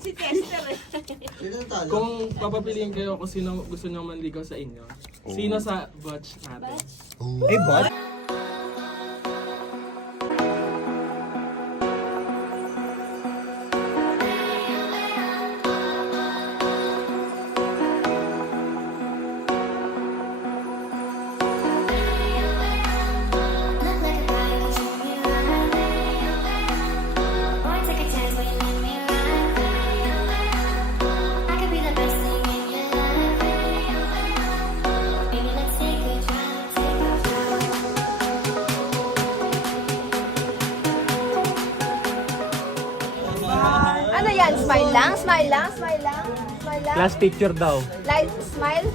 si Chester eh. Kung papapiliin kayo kung sino gusto nyo manligaw sa inyo, sino sa batch natin? Ay, bot? Ano yan? Smile lang? Smile lang? Smile lang? Smile lang? Last picture daw. Like, smile?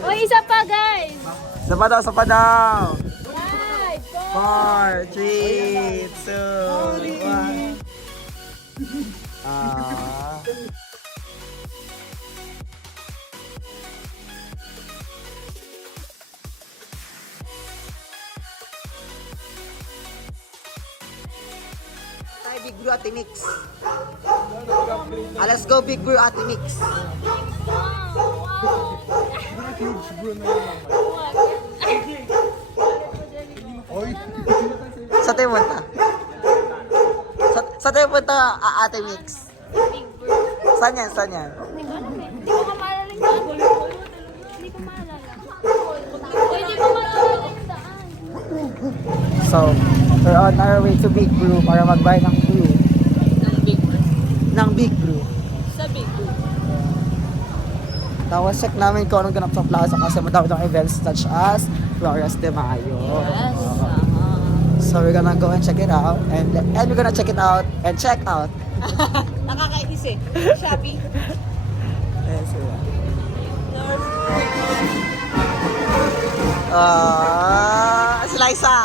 O, isa pa guys. Sa pa daw. 5, 4, 3, 2, 1. Ah. Tayo Big Bro Ate Mix. Let's go Big Bro Ate Mix. Sa tayo punta? Sa tayo punta Ate Mix? Saan yan? Saan yan? Hindi ko maalala yung daan. Hindi ko maalala. Hindi ko maalala yung daan. So, we're on our way to Big Brew para mag-buy ng brew. Ng Big Brew. Sa Big Blue. Tapos check namin kung anong ganap sa plaza kasi madami ng events such as Flores de Mayo. Yes. So we're gonna go and check it out and we're gonna check it out and check out. Nakakainis eh. Shopee. Ayan sila. Si Liza.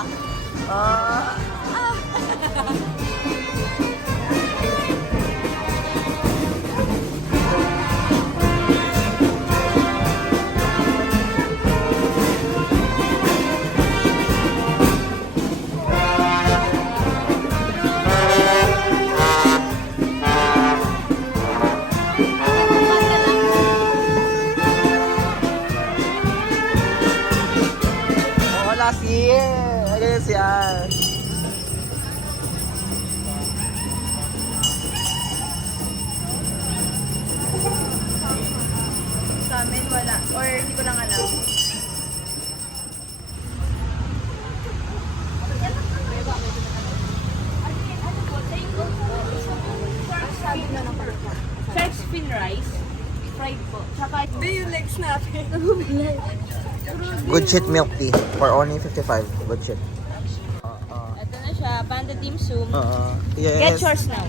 Hola, sí. Gracias. Sa amin, wala. Or hindi ko lang alam. French fin rice. Fried po. Tsaka ito yung legs natin. Good shit milk tea for only 55. Good shit. Ito na siya. Panda dim sum. Yes. Get yours now.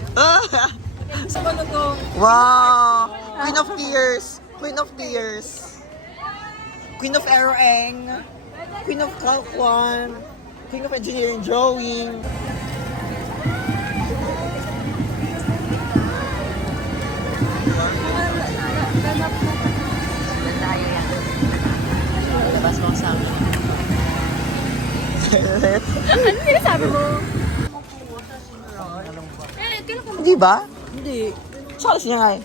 Sa balutong. Wow! Queen of Tears! Queen of Tears! Queen of Aeroeng! Queen of Kalkwan! Queen of Engineering Drawing! Labas mo sa amin. Ano sinasabi mo? Kailan ka Hindi ba? Hindi. Salas niya nga eh.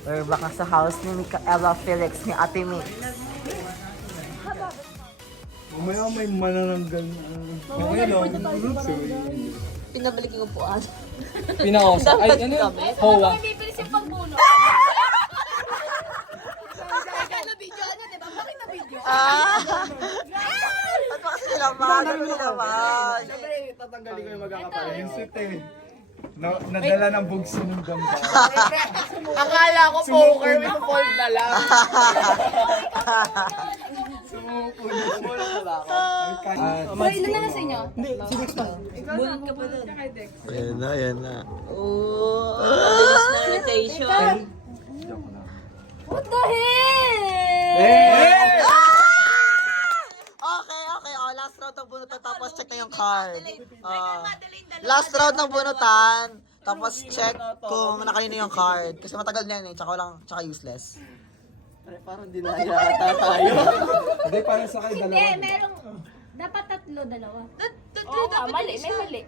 We're back na sa house ni Micaela Felix ni Ate Mix. Mamaya may manananggal na. Okay lang. Pinabalik yung upuan. Pinaosa. Ay, ano yun? Hoa. Bibilis yung pagbuno. Video ano, diba? Bakit na video? Ba't ba kasi nilaman? Ano nilaman? Siyempre, tatanggalin ko yung magkakapalit. Yung suit eh. Nadala ng bugso ng gamba. Akala ko poker, may fold na lang. Sumuko na siya. Hoy, ilan na lang sa inyo? Hindi, si Dex pa. Bunot ka pa doon. Ayan na, ayan na. Bilis na irritation. What the hell? Eh! Okay. Oh, last round ng bunutan tapos check na yung card. Last round ng bunutan tapos check kung nakanino yung card. Kasi matagal na yan eh, tsaka useless. Parang dinaya ata tayo. Hindi, parang sa kayo dalawa. Merong Dapat tatlo, dalawa. Oo nga, Mali, may mali.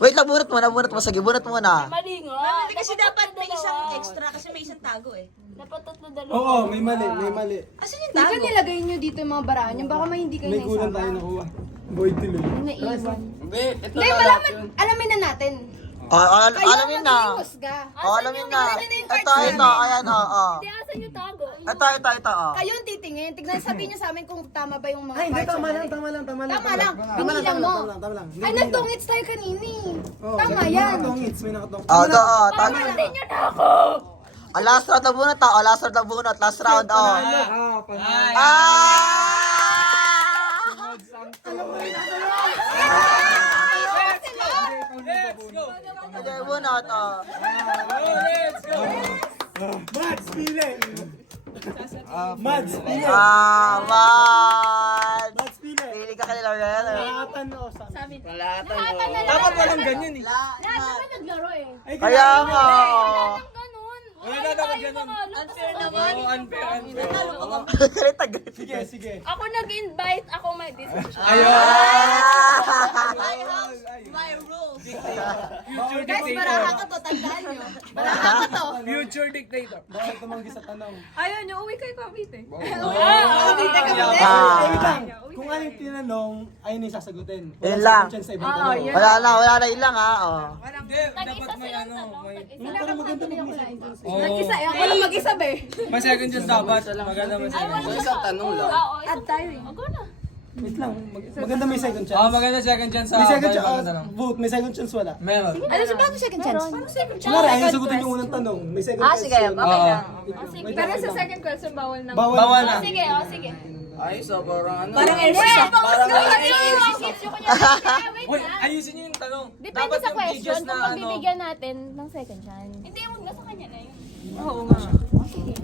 Wait lang, bunot mo. Sige, bunot mo na. Mali nga. Kasi dapat may isang extra kasi may isang tago eh. Dapat tatlo, dalawa. Oo, may mali. Asan yung Hindi tago? ka nilagay nyo dito yung mga baraan nyo. Baka may hindi kayo May kulang tayo naisama. nakuha. Boy tuloy. Naiwan. Hindi, ito Hindi, malaman. Alamin na natin. Alamin na. Kayo ang husga. Alamin na. Ito, ayan, Hindi, asan yung tago? Ito, Kayo ang titingin. Tignan, sabihin nyo sa amin kung tama ba yung mga Ay, hindi, parts. tama na lang. mali. Tama lang. Binilang mo. Tama lang. Ay, nagtungits tayo kanini. Oo, Tama may yan. nakatongits, may nakatongits. Ito, Tama na din yun ako! Last round na bunot, last round na bunot. Last round, Okay, bunot, Let's go! Mads, pili! Mads, pili! Man! Mads, pili! Pili ka kanila, Ren. Lahatan o sabi. Dapat walang ganyan eh. Lahat naman naglaro eh. Ay, Kaya nga. Walang ganun. Wala na dapat ganun. Unfair naman. Oo, unfair. Galit na galit. Sige. Ako nag-invite, ako may decision. My rules. Future Guys, dictator. baraha ka to. Tandaan nyo. Baraha ka to. Future dictator. Bawal tumanggi sa tanong. Ayaw nyo, uwi kayo Cavite. Dito ka ba? Wait lang. Kung aling tinanong, ayun yung sasagutin. Yun lang. Chance sa ibang tanong. Wala na, yun lang Hindi, dapat may ano. Pero maganda mag-isip. Nag-isa. Ako lang mag-isa ba eh. May second chance dapat. Maganda may second chance. Isang tanong lang. Oo, Add tayo eh. Ako na. Wait lang. Maganda may second chance. Maganda second chance May sa second bagong chance. tanong. Vote, may second chance wala. Meron. Ano sa bagong second chance? Paano second chance? Kunwari, ayaw sagutin yung unang tanong. May second chance. sige, yun. okay lang. Wait Pero lang, sa wait lang. second question, bawal na. Bawal na. Sige, sige. Parang airship. Uy, ayusin niyo yung tanong. Depende Dapat sa yung question biggest kung na ano. pagbibigyan natin ng second chance. Hindi, huwag na sa kanya na yun. Oo nga.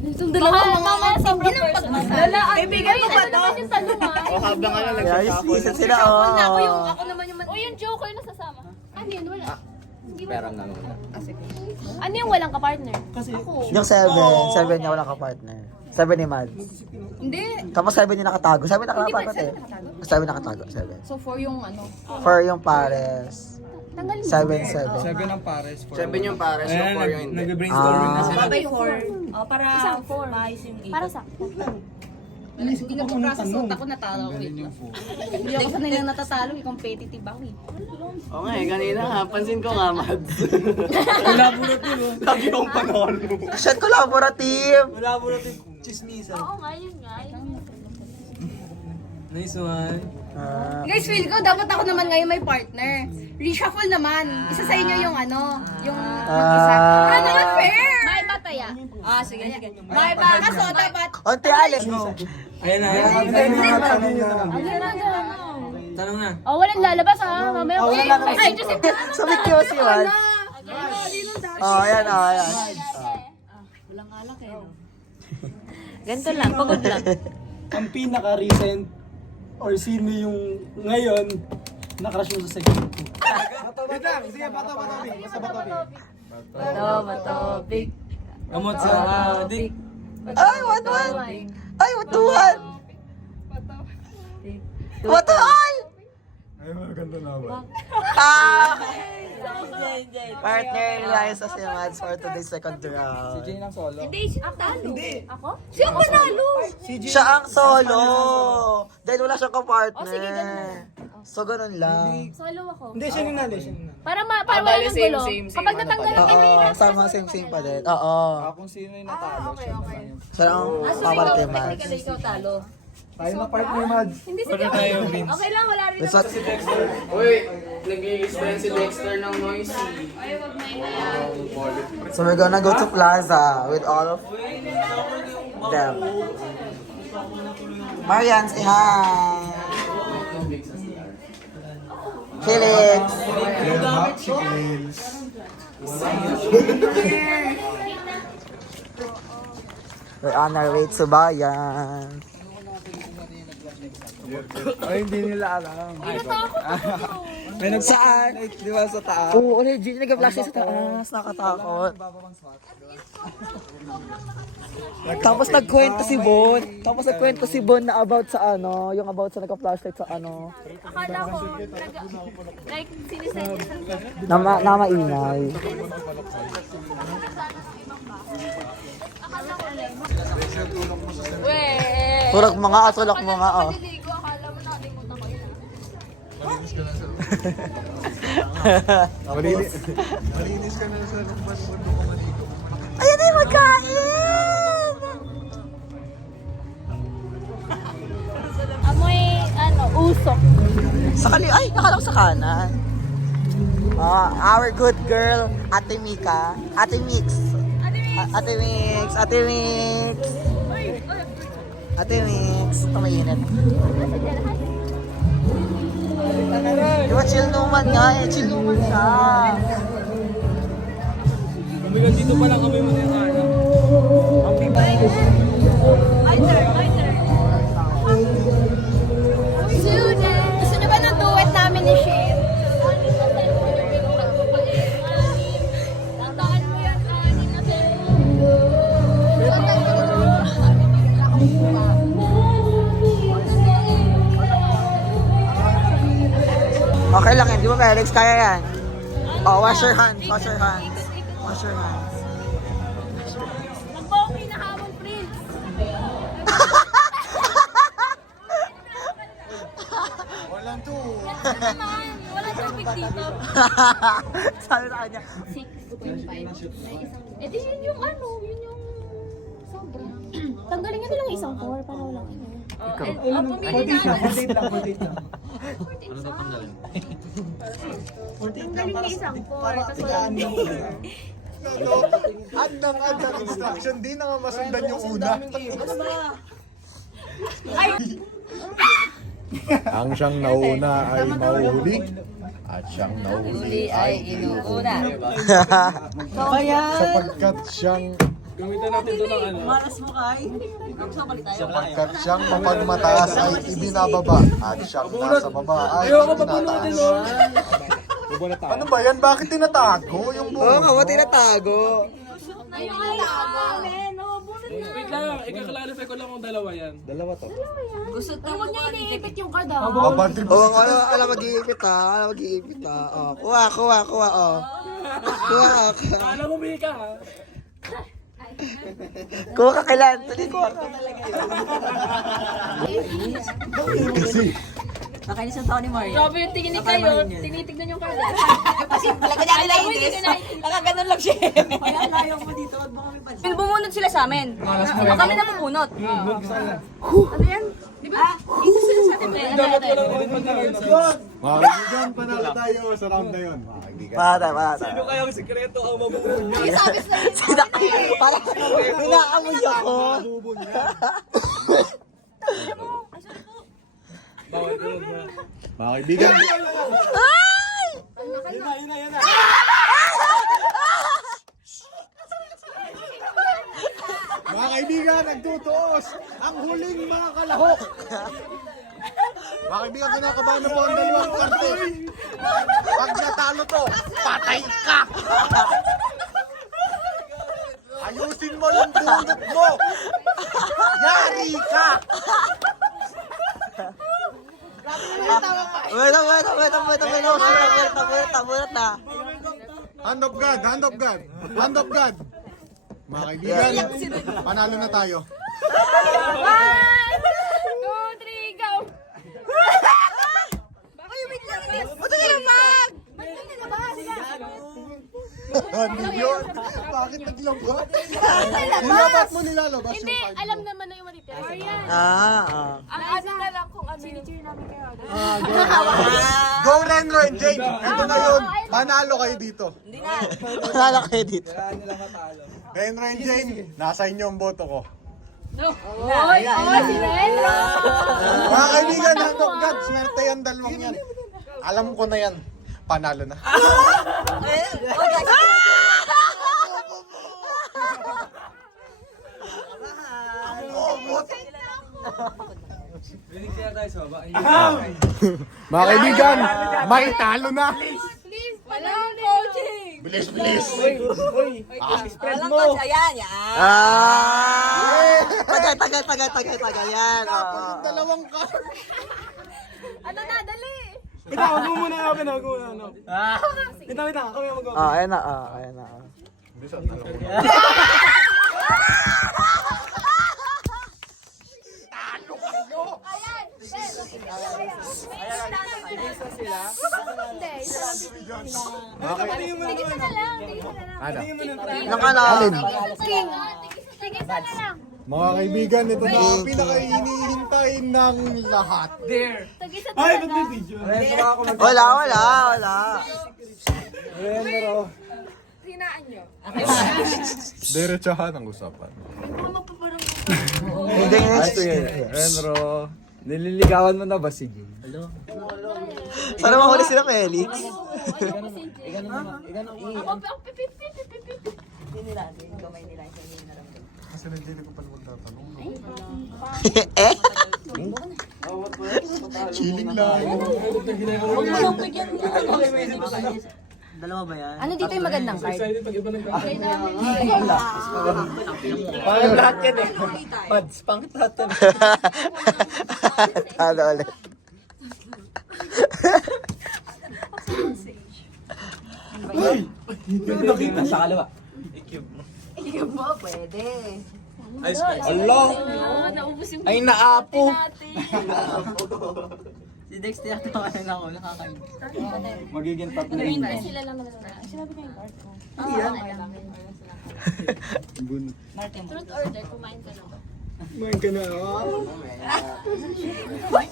Itong dalawa mga sobrang hindi ng personal. pagmasala. Bibigyan mo ba Ano naman yung tanong ah? Kaya isip sila, Ako naman yung O yung joker na sasama. Ano yun? Wala. Pera na muna. Ano yung walang kapartner? Kasi, Yung 7 niya wala ka partner. 7 ni Mads. Hindi. Tapos 7 yung nakatago. 7 nakatago eh. 7 nakatago, 7. So, for yung ano. For yung pares. Tanggalin. 7. seven ang pares. Sabi niyo pares yung for yung hindi. Nag-brainstorming na sila. Sabay 4. Para Isang 4. maayos yung 8. Para sa... Inisip ko pa kung unang tanong. Ako natalo ko. Hindi ako sanay lang natatalo. Competitive ako eh. Oo nga eh, kanina nga, pansin ko nga, Mads. Wala bunot yun oh. Lagi kong panalo. Action collaborative. Wala bunot yung chismisan. Oo nga, yun nga. Nice one. Guys, feel ko, dapat ako naman ngayon may partner. Reshuffle naman. Isa sa inyo yung ano, yung mag-isa. Ah, naman fair! May bataya. Sige. May ba? Kaso, dapat, Onti alis mo. Ayan na. Tanong na. Oh, walang lalabas ha. Mamaya ko. Ay, Joseph. Sabi ko si Mads. Ayan. Ganito lang, pagod lang. Ang pinaka-recent or sino yung ngayon na-crush mo sa second ko? Wait lang, sige, bato. Basta bato. Gamot sa adik. Ay, what? Ay, what? What? Ay, maganda na ba? Partner Eliza si Mads for today's second round. Jane ang solo. Hindi, talo. Ako? siya panalo! Siya ang solo. Dahil wala siyang kapartner. Oh, sige, ganun. So, ganun lang. Solo ako. Hindi, siya ninali. Para wala ng gulo. Kapag natanggal Oo, sama same pa din. Oo. Kung sino yung natalo, siya na yun. Siya ang papal kay Mads. ikaw talo. Tayo na partner, Mads. Pwede tayo, Vince. Okay lang, wala rin. That's what... Uy, nag-i-explain si Dexter ng noisy. So, we're gonna go to Plaza with all of them. Marian, say hi! Felix! We're on our way to Bayan. Ay, hindi nila alam. May Saan? di ba sa taas? Oo, legit. Nag-flash sa taas. Nakatakot. Tapos nagkwento si Bon na about sa ano, yung about sa nagka-flashlight sa ano. Akala ko, like, sinisend niya sa Na maingay. Weh! Tulak mga, tulak mga, oh. Maliligo, akala mo nakalimutan ko yun. Malinis ka na sa lumabas mo. Ayan na yung magkain! Amoy, usok. Sa ay, nakala ko sa kanan. Our good girl, Ate Mika. Ate Mix. Ate Mix. Ate Mix. Ate Mix. Ito mainit. Diba chill naman nga eh. Chill naman siya. Umiga dito pa lang kami mo na yung ano. My turn. Gusto niyo ba ng duet namin ni Shin? Tandaan mo yan, anim na cellphone. Okay lang yan. Di ba Felix? Kaya yan. Oh, wash your hands. Wash your hands. Wash your hands. Magbaong pinahamon, Prince. Walang to. Yan naman, wala tubig dito. Sabi sa kanya. 6.5. Eh di yun yung yun yung sobra. Tanggalin nga nilang isang 4 para walang ano. Pumili na. Content lang. Tanggalin nga isang 4, tapos walang Andang instruction, di na nga masundan yung una. Ang siyang nauna ay mauhuli at siyang nahuli ay inuuna. Sapagkat siyang Gamitan natin ito ng ano. sapagkat siyang mapagmataas ay ibinababa at siyang nasa baba ay Ayoko papunutin itinataas. mo. Ano ba yan? Bakit tinatago yung Oo nga, buo? ba't tinatago? Ayun nga namin. Bunod na. Wait lang, ika-clarify ko lang kung dalawa yan. Huwag niya iniipit yung card ah. Babantin Oo, alam mag-iipit ha. Alam mag-iipit ha. Oh, kuha, oh. Kuha. Alam mo, Mika, ha? Kuha ka kailan. Tuloy, kuha ka. Nakainis ang tao ni Mario. Grabe yung tingin ni kayo. Tinitignan yung card. Kasi talaga niya nilainis. Nakaganon lang siya. Kaya layo mo dito. Wag mo kami pa. Bumunod sila sa amin. O kami na pupunot. Ano yan? Di ba? Dito sila sa atin. Dapat ko lang ulit pag-nakain. Mga kaibigan, panalo tayo sa round na yun. Mga kaibigan. Bata. Sino kayang sikreto ang mabubunya? Parang inaamoy ako. Bawal ko na. Mga kaibigan, mga kaibigan, nagtutuos ang huling mga kalahok. Mga kaibigan, kinakabahan na po ang dalawang karte. Pag natalo to, patay ka! Ayusin mo yung bunot mo! Yari ka! Wait na. Hand of God, hand of God, hand of God. Mga kaibigan, panalo na tayo. 1, 2, 3, go! Buto na naman! Hindi yun. Bakit naglabas? Nilabat mo nilalabas yung Hindi, card alam mo. naman na yung matitira. Ayan. Ah. Ang ano na lang kung ano. Signature namin kayo. Go Renro and Jane! Ito na yun. Panalo kayo dito. Panalo kayo dito. Renro and Jane, nasa inyo ang boto ko. Oy, si Renro! Mga kaibigan, hand of God, swerte yan dalawang yan. Alam ko na yan. Panalo na. Mga kaibigan, may talo na. Walang coaching. Bilis, bilis. Walang coach. Ayan, yan. Tagal. Yan. Dalawang card. Ano na, dali. Wait lang, wag mo muna open, wag mo muna ano. Wait lang, kami mag-open. Ayan na. Tingin mo na Tigisa na lang. Tigisa na lang. Ano? Tingin mo na. Nakalawin. King. Tigisa na lang. Mga kaibigan, ito na ang pinaka-hinihintay ng lahat. Tigisa na Ay, lang. ba't may video? Wala. Hinaan nyo. Diretsahan ang usapan. Hindi next. Renro, nililigawan mo na ba si Jin? Sana mahuli sila, Felix. Kasi hindi ko pa magtatanong. Eh? Chilling lang. Ano dito yung magandang card? Excited pag iba nag Pangit lahat yan eh. Pads, pangit lahat yan. Talo ulit. Nakita sa kaliwa. Ikaw mo, pwede. Allah! Ay, naapo! Si Dex, tinatawanan ako. Nakakain. Magiging tatlo yun. Sila lang naman. Sinabi ko yung card ko. Truth order, kumain ka na. Kumain ka na. Wait,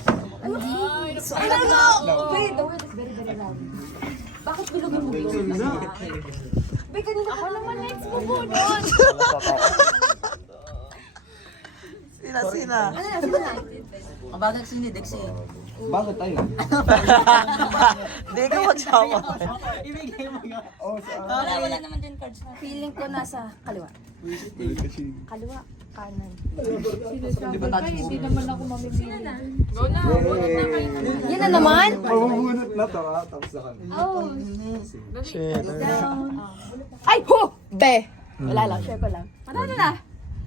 the word is very, very loud. Bakit bilogin mo bilog? Wait, kanina Ako naman next mo po doon. Sina. Ano na, sino na? Kabagag si Dex eh. Bakit tayo? Hindi ka magsama. Ibigay mo nga. Wala naman din cards na. Feeling ko nasa kaliwa. Kaliwa, kanan. Di ba touch mo? Yan na naman? Mabubunot na to ha, tapos na kami. Shit. Ay, ho! Be! Wala lang, share ko lang. Ano na?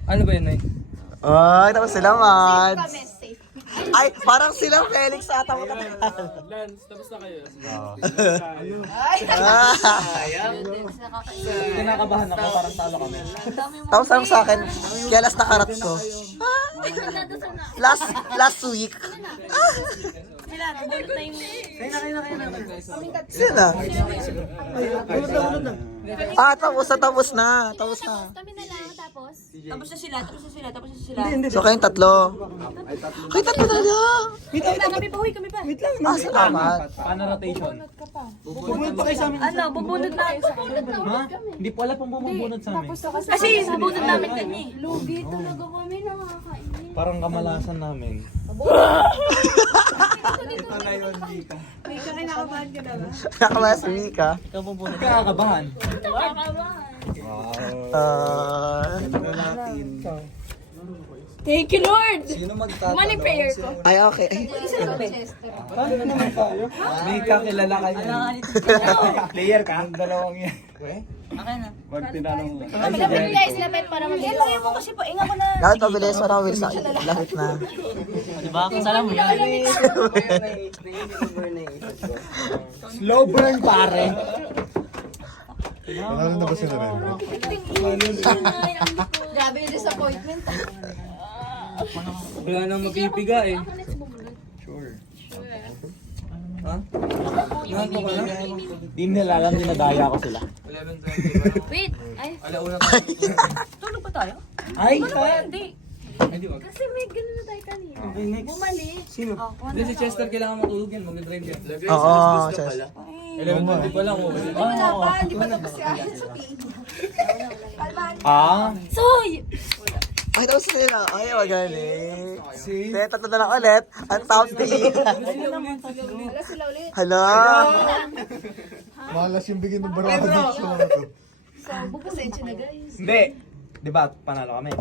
Ano ba yun, Nay? Ay, tapos sila, Mads. Kami, safe. Ay, parang sila Felix ata mo Lance, tapos na kayo. Kinakabahan ako, parang talo kami. Tapos ano sa akin, kaya last nakarat ko. Last week. Sila, nabulot na yung... Sila. Tapos na. Kami na lang, tapos... Tapos na sila. So kayong tatlo. Kayo tatlo na lang. Kami pa, huy, kami pa. Salamat. Paano rotation? Bubunod pa kayo sa amin. Ano, bubunod na. Ha? Hindi po alam pong bubunod sa amin. Kasi bubunod namin kami. Lugi talaga kami, nakakainin. Parang kamalasan namin. Ito na yun, Mika. Nakabaya si Mika. Ikaw bubunod. Kakakabahan. Ito natin. Thank you, Lord! Sino magtatanong? Money prayer ko. Ay, okay. Paano naman tayo? Mika, kilala kayo. Player ka? Ang dalawang yan. Okay na. Wag tinanong mo. Lapit guys, lapit para mag-get. Ilayo mo kasi painga ko na. Lahat mabilis, marawil sa lahat na. Diba? Kasala mo yan. Slow burn, pare. Panalo na ba sila rin? Grabe yung disappointment. Wala nang mapipiga eh. Sure. Ha? Nanto ka na? Di nila alam, dinadaya ko sila. Wait, ay. Tulog pa tayo? Ay! Hindi. Kasi may ganun na tayo kanina. Okay, next. Bumali. Sino? Hindi, si Chester kailangan matulog yan. Mag-drive yan. Oo, Chess. 11:20 pa lang. Wala pa, hindi pa tapos si Ayan sa PE. Ah? So, Ay, tapos sila. Ay, magaling. Kaya tatlo na lang ulit. Ang top 3. Wala sila ulit. Hala. Malas yung bigyan ng barado dito. So, pasensya na guys. Hindi. Di ba, panalo kami?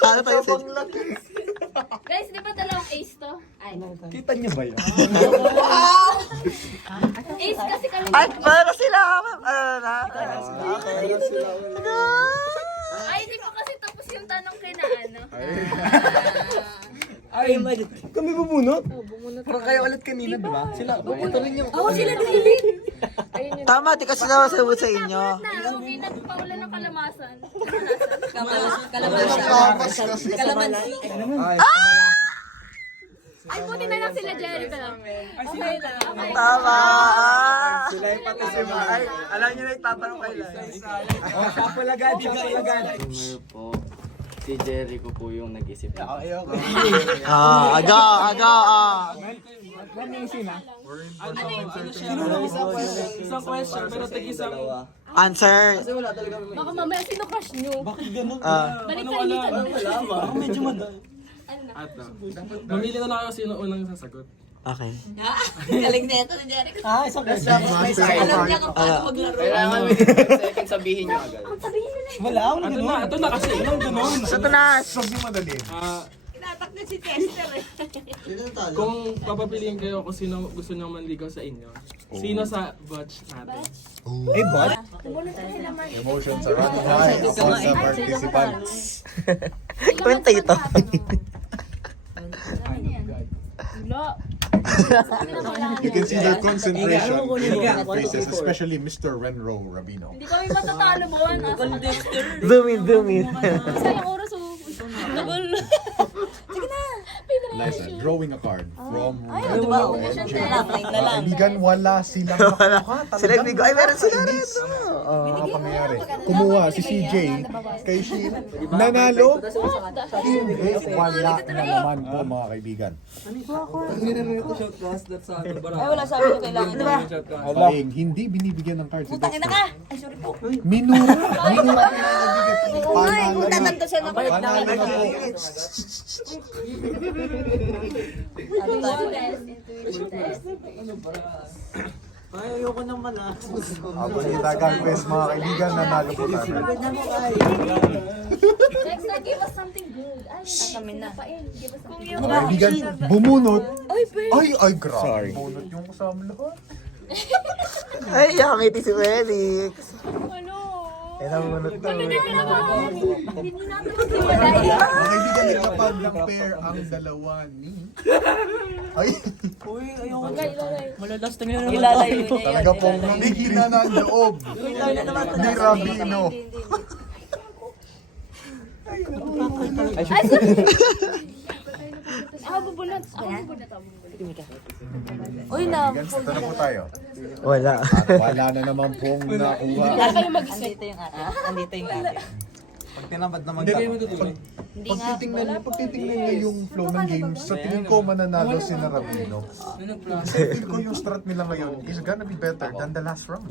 Talo tayo sa... Guys, di ba dalawang ace to? Ay. Kita niyo ba yun? Ace kasi kami. Ay, para sila! Ano na? Ay, di pa kasi tapos yung tanong kay na ano. Ay, kami bubunot? Parang kaya ulit kanina, di ba? Sila, ito rin yung... Oo, sila din. Tama, di kasi naman sabot sa inyo. Na, hindi nagpawala ng kalamasan. Kalamansi. Ay, buti na lang sila Jerry ka lang. Okay lang. Tama! Sila yung pati si Ay, alam niyo na itatanong kay Lai. Oh, kapalagan, kapalagan. po, si Jericho po yung nag-isip. Okay. Aga. Isang question, pero tig-isang... Answer. Baka mamaya sino crush nyo? Bakit ganun? Balik tayo dito. Parang medyo madali. Ato. Mamili na lang ako sino unang sasagot. Okay. Galing na ito ni Jericho. Isang question. Alam niya kung paano maglaro. Kailangan within 10 seconds sabihin nyo agad. Wala, wala ganun. Ito na kasi. Ilang ganun. Sa tunas! Huwag niyo madali. Tinatak na si Tester eh. Kung papapiliin kayo kung sino gusto nyo manligaw sa inyo, sino sa batch natin? Eh, bot? Emotions are running high among the participants. Kwenta ito. You can see their concentration in their faces, especially Mr. Renro Rabino. Hindi kami matatalo mo. Zoom in. Sayang oras oh. Liza, drawing a card from Wow, and Jay. line na lang. Kaibigan, wala silang nakuha. Sila bigo. Ay, meron sila rin. Mga pangyayari. Kumuha si CJ kay Shin. Nanalo. Hindi, wala na naman po mga kaibigan. Ay, wala sabi ko kailangan. Diba? Paing, hindi binibigyan ng card si Putang ina Dexter. ka! Ay, sorry po. Minura pinakabigyan. Ay, tatanto siya na kayo. Panalo na po. Ay, ayoko naman ah. Habang itagal quest mga kaibigan, nanalo po tayo. Next time, give us something good. Ay, Kami na. give us something Mga kaibigan, bumunot. Ay, grabe. Sorry. Bumunot yung kasama lahat. Ay, yakangiti si Felix. Ano? Ay, namunod to. Hindi natin maghiwalay. Mga kaibigan, nagkapag ng pair ang dalawa ni... Ay, Uy, ayoko. Malalakas na ngayon. Ilalayo niya yun. talaga pong nanghihina na ang loob ni Rabino. Ako bubunot. Uy, na. Kaibigan, ito na po tayo. Wala. At wala na naman pong nakuha. Andito yung atin. Andito yung atin. Pag tinamad naman Hindi ka. kayo matutuloy. Pagtitingnan niyo yung flow ng games, sa tingin ko mananalo si Rabino. Kasi feel ko yung strat nila ngayon is gonna be better than the last round.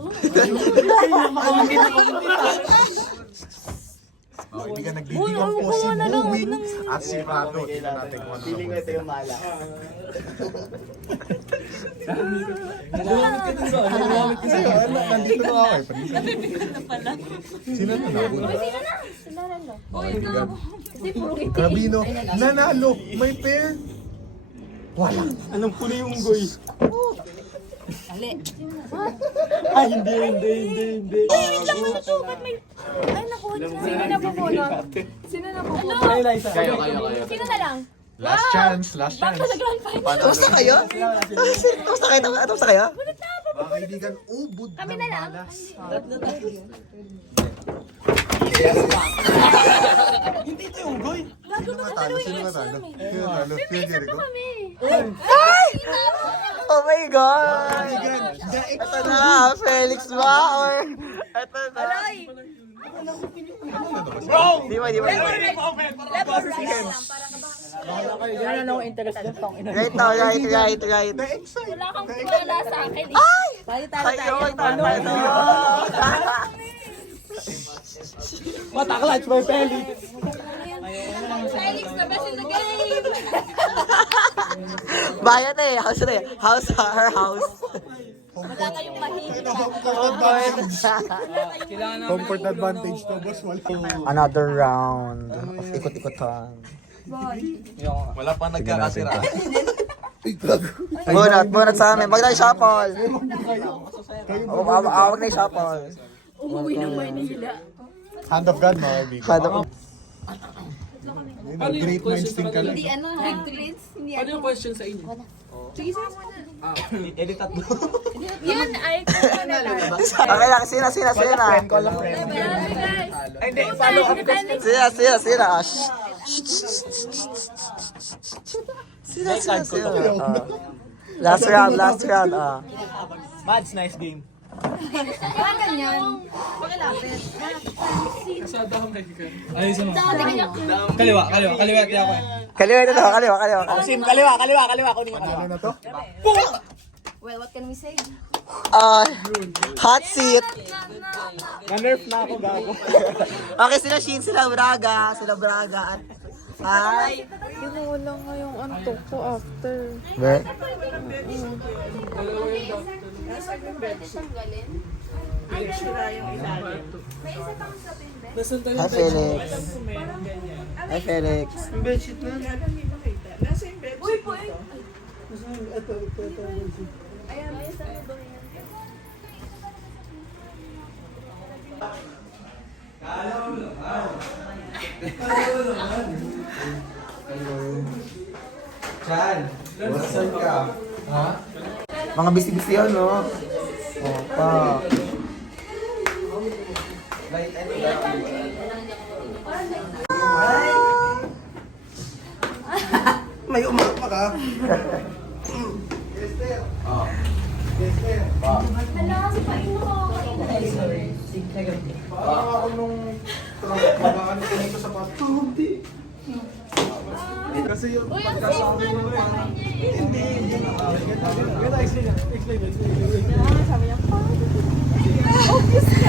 Oh, hindi ka nagdidiwang po si Buwing at si Rado. Tingnan natin kung ano Feeling ko ito yung mala. Kasi nandito na ako eh. Sino na nabula? Sino na? Sino na? Uy, ito. Kasi puro ngiti. Rabino, nanalo! May pair! Wala! Anong puli yung goy? Ali. Ay, hindi. Ay, naku. Sino na bubunot? Sino na bubunot? Ay, Liza. Kayo. Sino na lang? Last chance, last chance. Grand final. Kamusta kayo? Kamusta kayo? Mga kaibigan, ubod Kami ng na lang. malas. Hindi ito yung goy. Sino matalo? Sino matalo? Sino Jericho? Kami. Oh my God! Kaibigan, Ito na, Felix ba? Or... Ito na. Di ba? Right now, right. Wala kang tiwala sa akin. Ay, oh, talo. Mataklat, may Felix. Felix, the best in the game. Bayan na eh. House na eh. House, her house. Wala kayong mahihila. Comfort advantage to, boss. Wala. Another round of ikot-ikutan. Wala pa nagkakasira. Bunot sa amin. Wag na i-shuffle. Wag na i-shuffle. Hand of God, mga kaibigan. Great minds think alike. Hindi ano, big twins. Hindi Ano yung question sa inyo? Sige, sige muna. Edit tatlo. Yun ay kung na lang. Okay lang. Sina. Call a friend. Guys. Ay, hindi. Follow up ko. Sina. Sina. Last round. Mads, nice game. Parang ganyan. Pakilapit. Sa damay ka. Ayos mo. Tingnan niyo. Kaliwa. Kaya ako eh. Kaliwa na to. Kaliwa. Sim, kaliwa. Kunin mo. Ano na to? Well, what can we say? Hot seat. Na-nerf na ako, gago. Okay, sila Shin, sila Braga at Hi. Wala nga yung antok ko after. Be. Hi, Felix. Hi, Felix. Chan, saan ka? Ha? Mga busy-busy yun, no? Opa. May umapa ka. Parang ako nung trabahan ko nito sa pato. Hindi. Kasi yung pagkasabi mo rin. Hindi.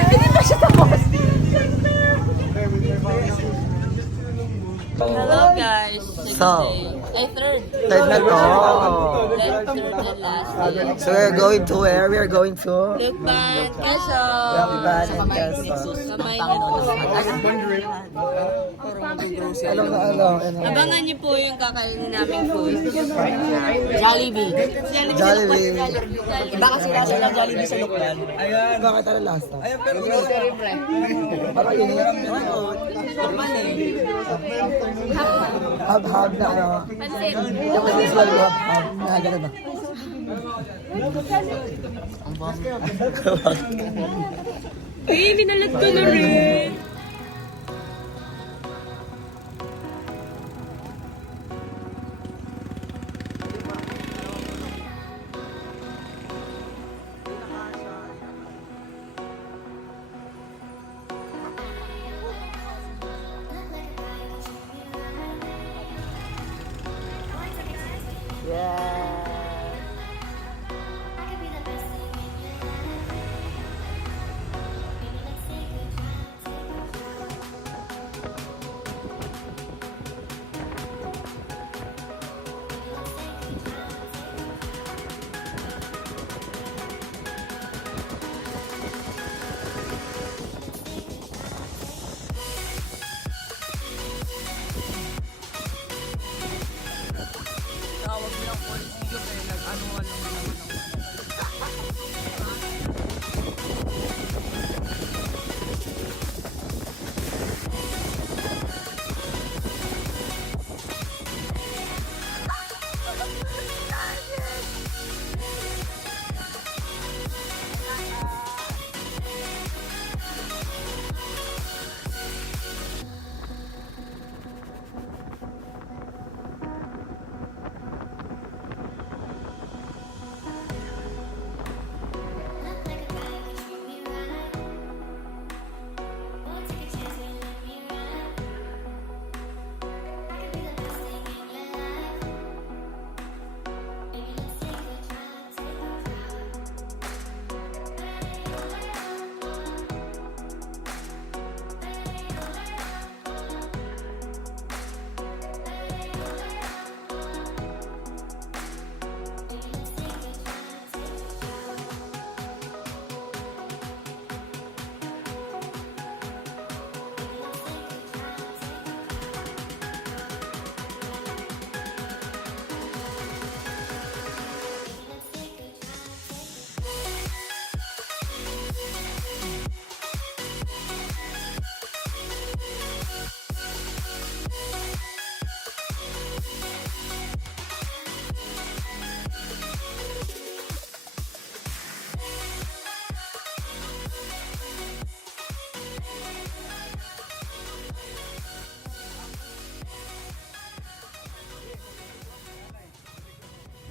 Hindi pa siya tapos. Hello guys. So, Third. third na to. Third and last. So, we're going to where? We're going to Lukban, Quezon. Lukban and Quezon. Kamay na po. Ano? Abangan niyo po yung kakainin naming food. Jollibee. Jollibee. Iba kasi lasa ng Jollibee sa Lukban. Ayan. Bakit ano last time? Ayun, pero siyempre. Baka yun. Lukban eh. Hab na ano. Yung usual hab. Ganun ba? Uy, binalag ko na rin.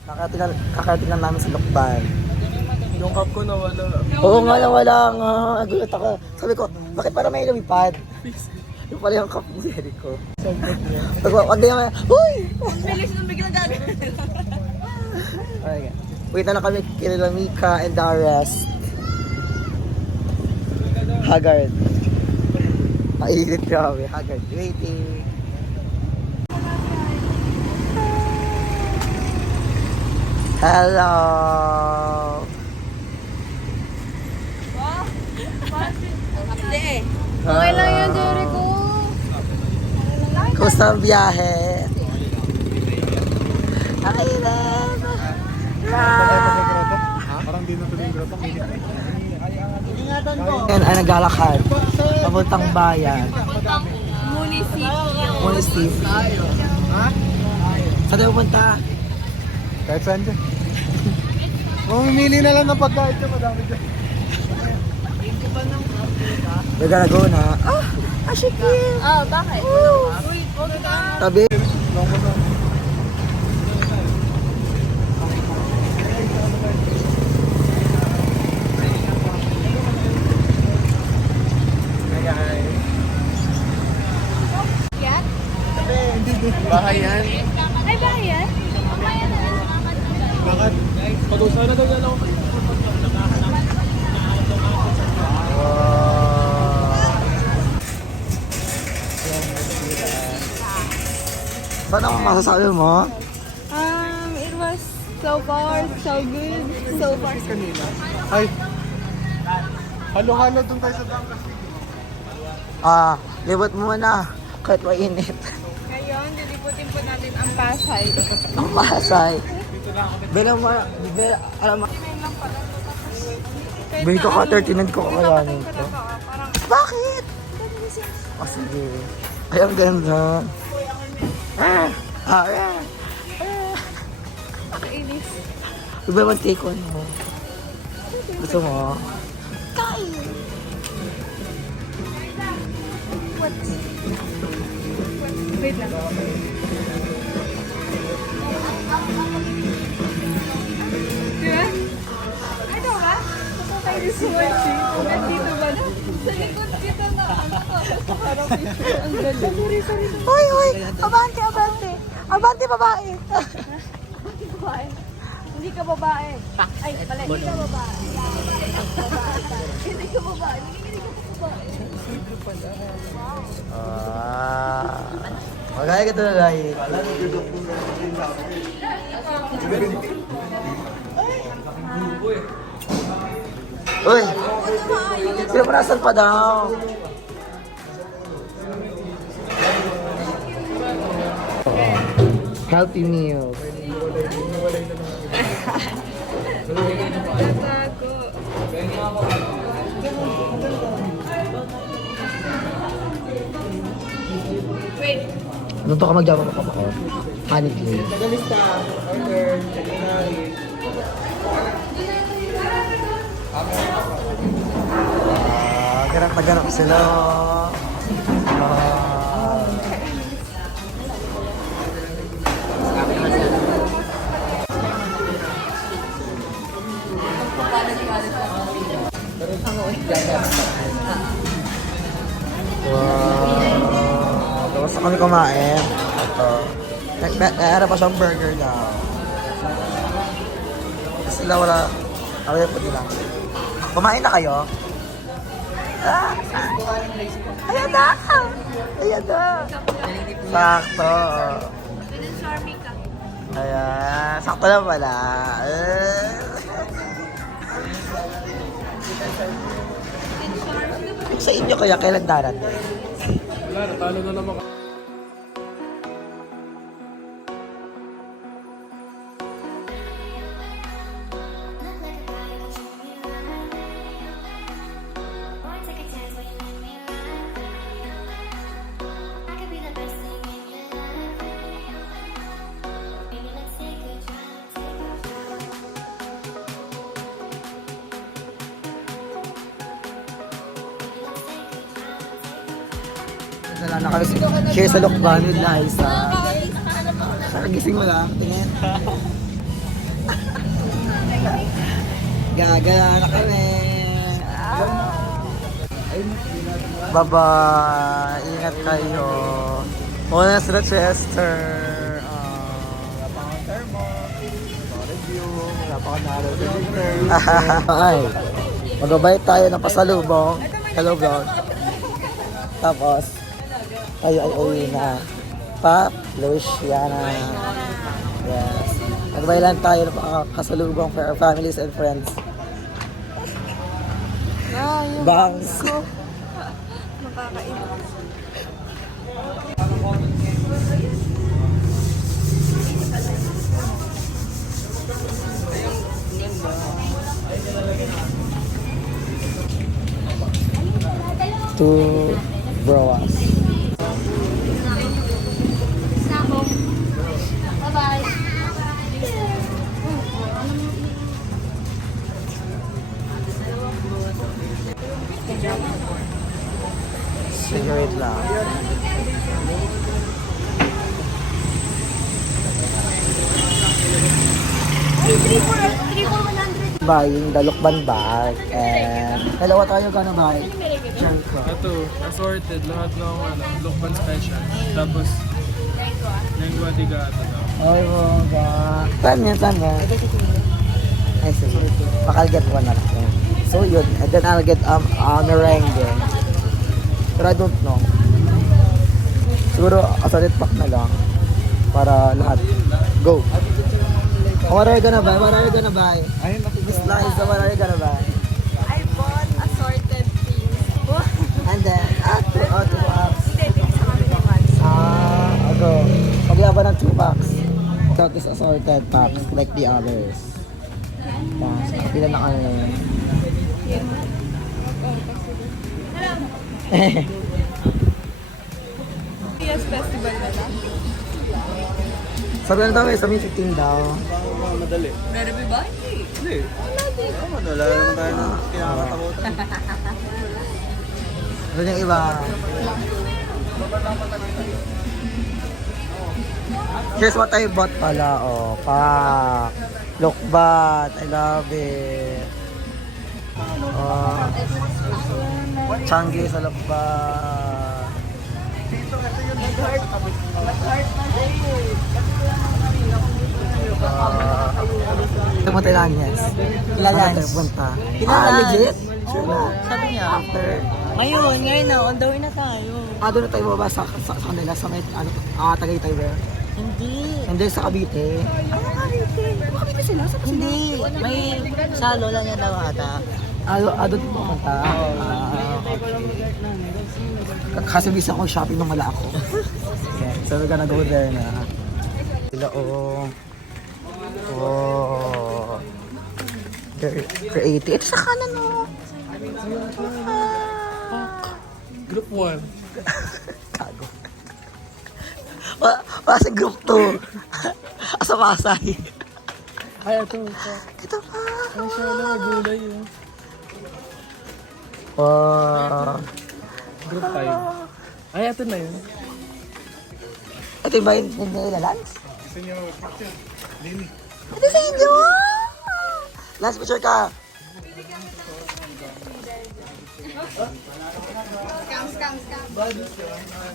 Kakarating lang namin sa Lokban. Yung cup ko nawala. Oo nga, wala nga. Nagulat ako. Sabi ko, bakit parang may lumipad? Yung pala yung cup ni Jericho. Wag na yung huy! Bilis nung biglang gagawin. Okay. Wait na lang kami kila Mika and the rest. Haggard. Mainit grabe. Haggard. Waiting. Hello! Okay lang yan, Jericho. Kumusta ang biyahe? Ay, love! Parang di na tuloy yung grotto. Yan ay naglalakad. Papuntang bayan. Munisipyo. Saan tayo pupunta? Kahit saan dyan. Mamimili na lang ng pagkain dyan, madami dyan. We're gonna go na. Ashikil! Oh, bakit? Tabi. Bahay yan. Ay, ba yan? Mamaya na lang. Bakit? Pag-usapan na daw yan ako. Ba't ako masasabi mo? It was so far, so good. So far, so good. Ay, halo-halo doon tayo sa Dangkas. Libot mo na. Kahit mainit. Ngayon, liliputin po natin ang Pasay. Ang Pasay. Bilang mo, alam mo. Bili ko ka 39 ko kakayanin ko. Bakit? Sige. Ay, ang ganda. Nakainis. Iba naman take on mo. Gusto mo? Wait lang. Diba? Ano ba? Kapag this watching, kung nandito ba na? Sa likod kita na ano ko. Parang picture. Ang ganda. Sorry. Hoy, hoy! Abante, abante! Abante, babae! Babae. Hindi ka babae. Ay, pala. Hindi ka babae. Hindi ka babae. Hindi ka babae. Magaya ka na lang. Uy! Pinapanasan pa daw. Healthy meals. Ano to ka mag-jama mo ka ba? Honey cake. Nagalista. Order. Ganap na ganap sila. Wow. Tapos na kami kumain. Ito. Nagkara pa siyang burger daw. Sila wala. Kami po nila. Kumain na kayo? Ayan na! Ayan na! Sakto. Ayan. Sakto na pala. Sa inyo kaya kailan darating? Wala, natalo na naman. Wala na kami share sa Lokban with Liza. Nakagising mo lang. Tingin. Gagala na kami. Bye-bye. Ingat kayo. Muna sa Chester. Wala pa akong thermos. Review. Wala pa akong naro. Ay. Magbabayad tayo ng pasalubong. Hello, vlog. Tapos, tayo ay uwi na. Pa, Luciana. Yes. Magbayad lang tayo ng pasalubong for our families and friends. Bangs. To Broas. Cigarette lang. Buying the Lukban bag and dalawa tayo gonna buy. Janko. Ito, assorted. Lahat ng Lukban special. Tapos, lengua de gato daw. Oh my god. Saan yan? I see. Baka I'll get one na lang. So yun, and then I'll get meringue. Pero I don't know. Siguro assorted pack na lang. Para lahat. Go! What are you gonna buy? Miss Liza, what are you gonna buy? I bought assorted things. And then, two packs. Hindi, tingin sa kami naman. Ako. Paglaban ng 2 packs. That is assorted packs like the others. Pila na kayo. Yes, festival na lang. Sabi na daw sabi 15 daw. Madali. Meron ba? Hindi. Wala naman tayo ng kinakatakutan. Doon yung iba. Here's what I bought pala. Oh, pak. Lukbat. I love it. Oh. Changi sa lukbat. Pumunta ilan, yes? Ilan? Punta. Ilan? Legit? Sure na. Sabi niya. After. Ngayon na, on the way na tayo. Doon na tayo bababa sa kanila, sa may, Tagaytay ba? Hindi, sa Cavite. Cavite sila? Hindi. May sa lola niya daw ata. Doon po pumunta. Kasi bisa ko shopping nung wala ako. Okay, so we're gonna go there na. Sila, Very creative. Ito sa kanan, Group 1. Kago. Kasi group 2. Asa Pasay. Ay, ito. Ito pa. Ay, siya na, gulay. Wow. Group 5. Ay, ito na yun. Ito ba yung Lance? Ito sa inyo! Lance, picture ka.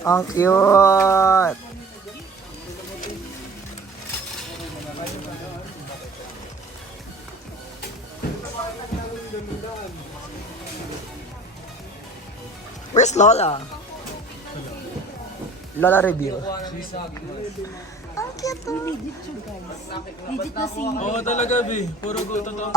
Ang cute! Where's Lola? Lola review. Ang cute to. Oo, talaga, B. Puro go totoo.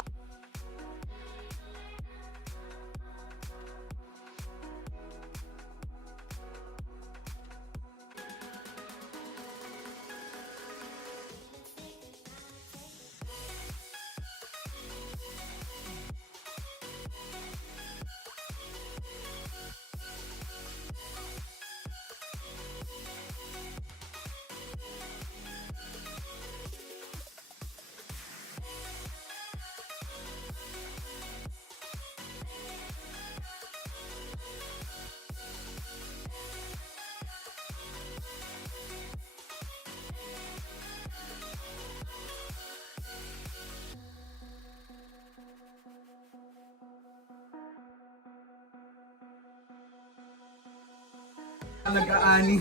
nag-aani.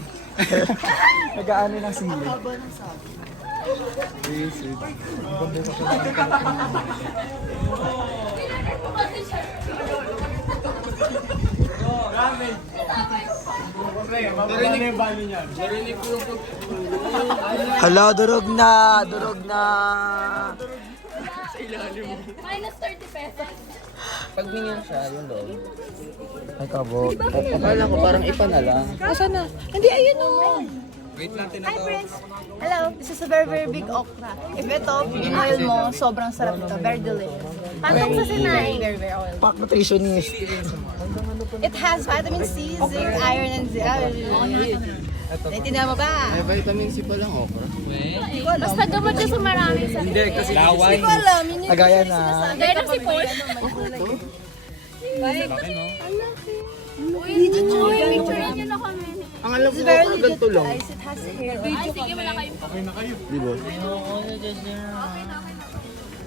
Nag-aano ng sili. Narinig ko yung Hala, durog na. Durog na. Minus 30 pesos. Pag minyan siya, yun doon. Ay, kabog. Akala ko parang ipa na lang. Nasaan na? Hindi, ayun o. Wait lang, Hi tinatawag. friends! Hello, this is a very very big okra. If ito, in-oil mo, sobrang sarap ito. Very delicious. Pantong sa sinaing. Very very oil. Pack nutritionist. It has vitamin C, zinc, iron, and Naiintindihan mo ba? May vitamin C pa lang okra. Basta gamot siya sa maraming sa... Hindi, kasi Hindi ko alam. Yun yung Kagaya na. Gaya ng sipon. Uy, picturean niyo na kami. Ang alam ko, It's very okra legit ganito lang. guys. It has hair. Ay, sige, wala kayo.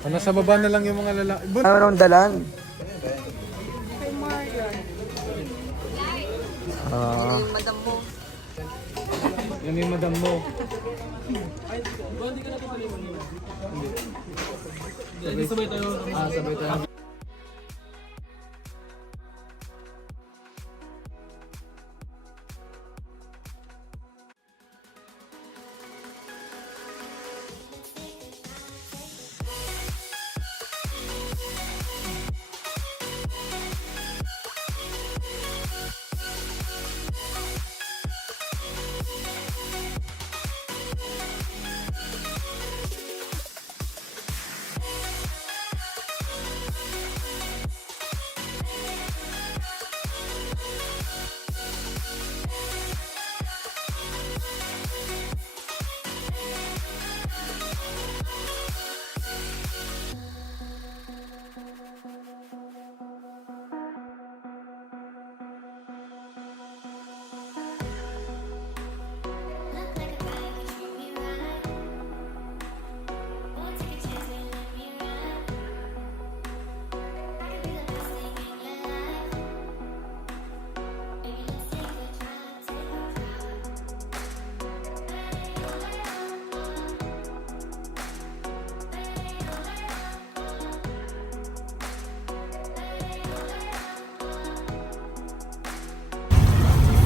Nasa baba na lang yung mga lalaki. Anong dalan? Madam mo. Yan yung madam mo. sabay tayo. Sabay tayo.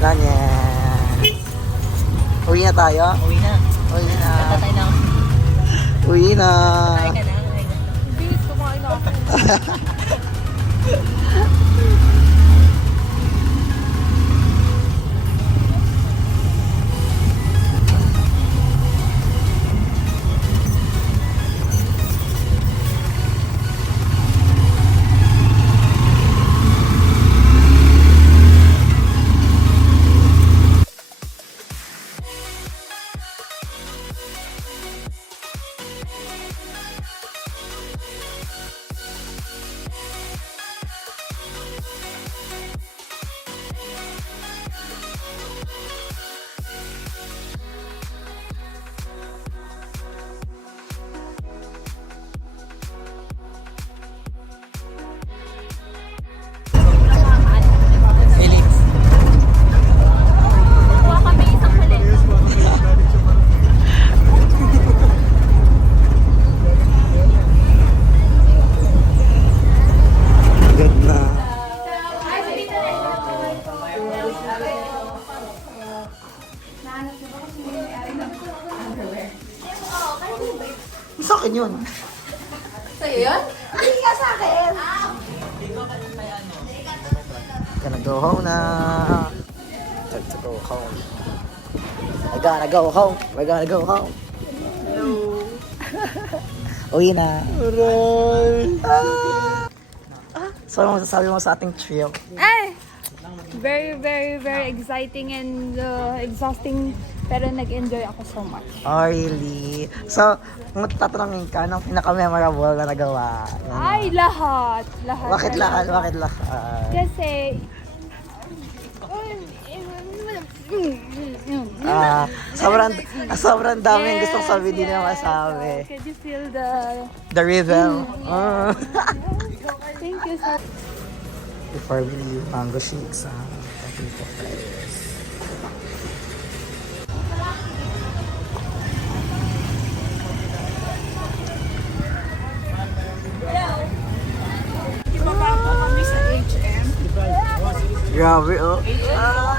Ganyan. Uwi na tayo? Uwi na. Uwi na. Tatay na ako. Uwi na. Kain ka na. Bis, kumain ako. Kuha kami isang palit. Good na. Ay, sabi na rin. Sa akin yun. Sa'yo yun? Hindi ka sa akin. Gonna go home na. Time to go home. I gotta go home. We're gonna go home. Uwi na. So, ano masasabi mo sa ating trio? Ay! Very, very, very exciting and exhausting. Pero nag-enjoy ako so much. Oh, really? So, kung tatanungin ka, anong pinaka-memorable na nagawa? Ay, lahat. Lahat. Bakit lahat? Bakit lahat? Kasi... sobrang daming gustong sabihin, di na masabi. Could you feel the... The rhythm. Thank you, sir. Before we leave, mango shakes. Thank you for this. Grabe, oh.